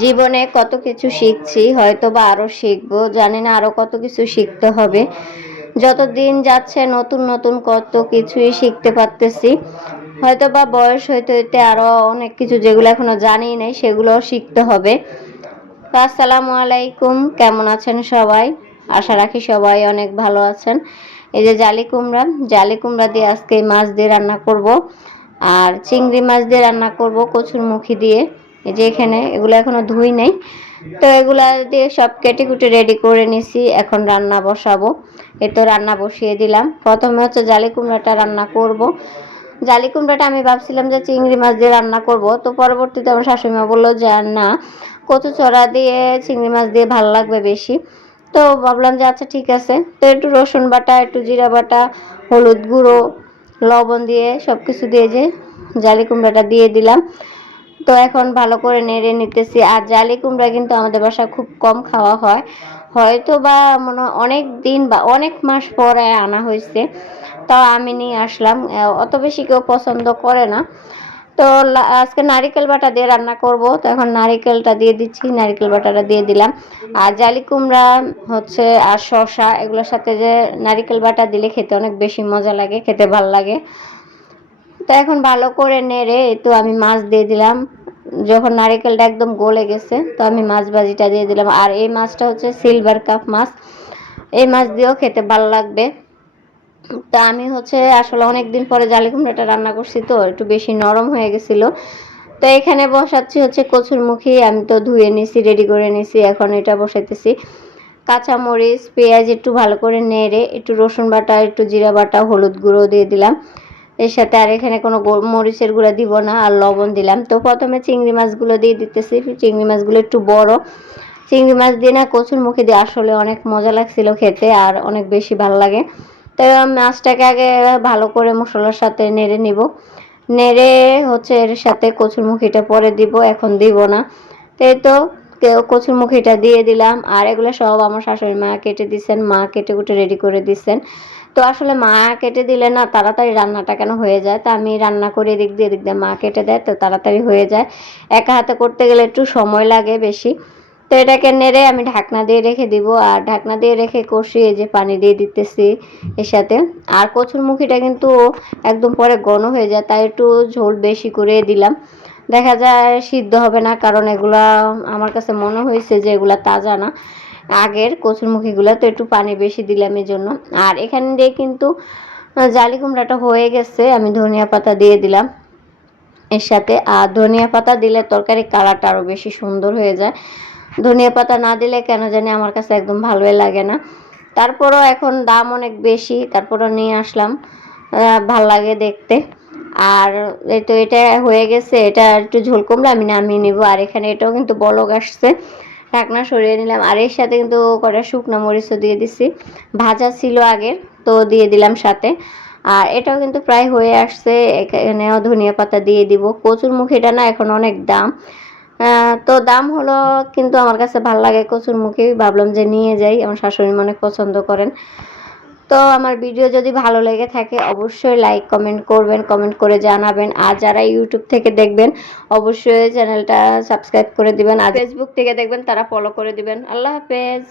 জীবনে কত কিছু শিখছি হয়তো বা আরও শিখব, জানি না আরও কত কিছু শিখতে হবে। যত দিন যাচ্ছে নতুন নতুন কত কিছুই শিখতে পারতেছি। হয়তো বা বয়স হইতে হইতে আরও অনেক কিছু যেগুলো এখনও জানি নাই, সেগুলোও শিখতে হবে। আসসালামু আলাইকুম, কেমন আছেন সবাই? আশা রাখি সবাই অনেক ভালো আছেন। এই যে জালি কুমড়া জালি কুমড়া দিয়ে আজকে মাছ দিয়ে রান্না করব। আর চিংড়ি মাছ দিয়ে রান্না করব কচুর মুখি দিয়ে। এই যে এখানে, এগুলো এখনও ধুই নাই। তো এগুলা দিয়ে সব কেটে কুটে রেডি করে নিছি, এখন রান্না বসাবো। এ তো রান্না বসিয়ে দিলাম। প্রথমে হচ্ছে জালি কুমড়াটা রান্না করব। জালি কুমড়াটা আমি ভাবছিলাম যে চিংড়ি মাছ দিয়ে রান্না করব, তো পরবর্তীতে আমার শাশুড়িমা বলল যে, না, কচু চড়া দিয়ে চিংড়ি মাছ দিয়ে ভালো লাগবে বেশি। তো ভাবলাম যে আচ্ছা ঠিক আছে। তো একটু রসুন বাটা, একটু জিরা বাটা, হলুদ গুঁড়ো, লবণ দিয়ে সব কিছু দিয়ে যে জালি কুমড়াটা দিয়ে দিলাম। তো এখন ভালো করে নেড়ে নিতেছি। আর জালি কুমড়া কিন্তু আমাদের বাসায় খুব কম খাওয়া হয়। হয়তো বা মনে অনেক দিন বা অনেক মাস পরে আনা হয়েছে। তাও আমি নিয়ে আসলাম। অত বেশি কেউ পছন্দ করে না। তো আজকে নারিকেল বাটা দিয়ে রান্না করব। তো এখন নারিকেলটা দিয়ে দিচ্ছি, নারিকেল বাটাটা দিয়ে দিলাম। আর জালি কুমড়া হচ্ছে আর শশা এগুলোর সাথে যে নারিকেল বাটা দিলে খেতে অনেক বেশি মজা লাগে, খেতে ভালো লাগে। তো এখন ভালো করে নেড়ে তো আমি মাছ দিয়ে দিলাম। যখন নারিকেলটা একদম গলে গেছে, তো আমি মাছ ভাজিটা দিয়ে দিলাম। আর এই মাছটা হচ্ছে সিলভার কাপ মাছ। এই মাছ দিয়েও খেতে ভালো লাগবে। তা আমি হচ্ছে আসলে অনেক দিন পরে জালি কুমড়াটা রান্না করছি তো, একটু বেশি নরম হয়ে গেছিল। তো এখানে বসাচ্ছি হচ্ছে কচুর কচুরমুখী আমি তো ধুয়ে নিছি রেডি করে নিছি, এখন এটা বসাইতেছি। কাঁচামরিচ, পেঁয়াজ একটু ভালো করে নেড়ে, একটু রসুন বাটা, একটু জিরা বাটা, হলুদ গুঁড়ো দিয়ে দিলাম। এর সাথে আর এখানে কোনো মরিচের গুঁড়া দিব না আর লবণ দিলাম। তো প্রথমে চিংড়ি মাছগুলো দিয়ে দিতেছি। চিংড়ি মাছগুলো একটু বড়। চিংড়ি মাছ দিয়ে না কচুর মুখে দিয়ে আসলে অনেক মজা লাগছিল খেতে আর অনেক বেশি ভালো লাগে। তো মাছটাকে আগে ভালো করে মশলার সাথে নেড়ে নিব। নেড়ে হচ্ছে এর সাথে কচুরমুখিটা পরে দিব, এখন দিব না। তো এই তো কচুরমুখিটা দিয়ে দিলাম। আর এগুলো সব আমার শাশুড়ি মা কেটে দিচ্ছেন মা কেটে কুটে রেডি করে দিচ্ছেন তো আসলে মা কেটে দিলে না তাড়াতাড়ি রান্নাটা কেন হয়ে যায়? তা আমি রান্না করে এদিক দিয়ে এদিক দিয়ে মা কেটে দেয়, তো তাড়াতাড়ি হয়ে যায়। একা হাতে করতে গেলে একটু সময় লাগে বেশি। তো এটাকে নেড়ে আমি ঢাকনা দিয়ে রেখে দিব। আর ঢাকনা দিয়ে রেখে কষিয়ে যে পানি দিয়ে দিতেছি এর সাথে। আর কচুর মুখিটা কিন্তু একদম পরে ঘন হয়ে যায়, তাই একটু ঝোল বেশি করে দিলাম। দেখা যায় সিদ্ধ হবে না, কারণ এগুলা আমার কাছে মনে হয়েছে যে এগুলা তাজা না। আগের কচুরমুখীগুলো তো একটু পানি বেশি দিলাম এই জন্য আর এখানে দিয়ে কিন্তু জালি কুমড়াটা হয়ে গেছে, আমি ধনিয়া পাতা দিয়ে দিলাম এর সাথে। আর ধনিয়া পাতা দিলে তরকারি কালারটা আরও বেশি সুন্দর হয়ে যায়। ধনিয়া পাতা না দিলে কেন জানি আমার কাছে একদম ভালোই লাগে না। তারপরও এখন দাম অনেক বেশি, তারপরও নিয়ে আসলাম। ভালো লাগে দেখতে। আর এই তো এটা হয়ে গেছে, এটা একটু ঝোল কমলে আমি নামিয়ে নিব। আর এখানে এটাও কিন্তু বলক আসছে। ঢাকনা সরিয়ে নিলাম। আর এর সাথে কিন্তু কটা শুকনো মরিচও দিয়ে দিছি। ভাজা ছিল আগের তো দিয়ে দিলাম সাথে। আর এটাও কিন্তু প্রায় হয়ে আসছে। এখানেও ধনিয়া পাতা দিয়ে দিব। কচুর মুখিটা না এখন অনেক দাম। তো দাম হলো কিন্তু আমার কাছে ভালো লাগে কচুর মুখে। ভাবলাম যে নিয়ে যাই। আমার শাশুড়ি অনেক পছন্দ করেন। তো আমার ভিডিও যদি ভালো লেগে থাকে, অবশ্যই লাইক কমেন্ট করবেন কমেন্ট করে জানাবেন। আর যারা ইউটিউব থেকে দেখবেন, অবশ্যই চ্যানেলটা সাবস্ক্রাইব করে দিবেন। আর ফেসবুক থেকে দেখবেন, তারা ফলো করে দিবেন। আল্লাহ হাফেজ।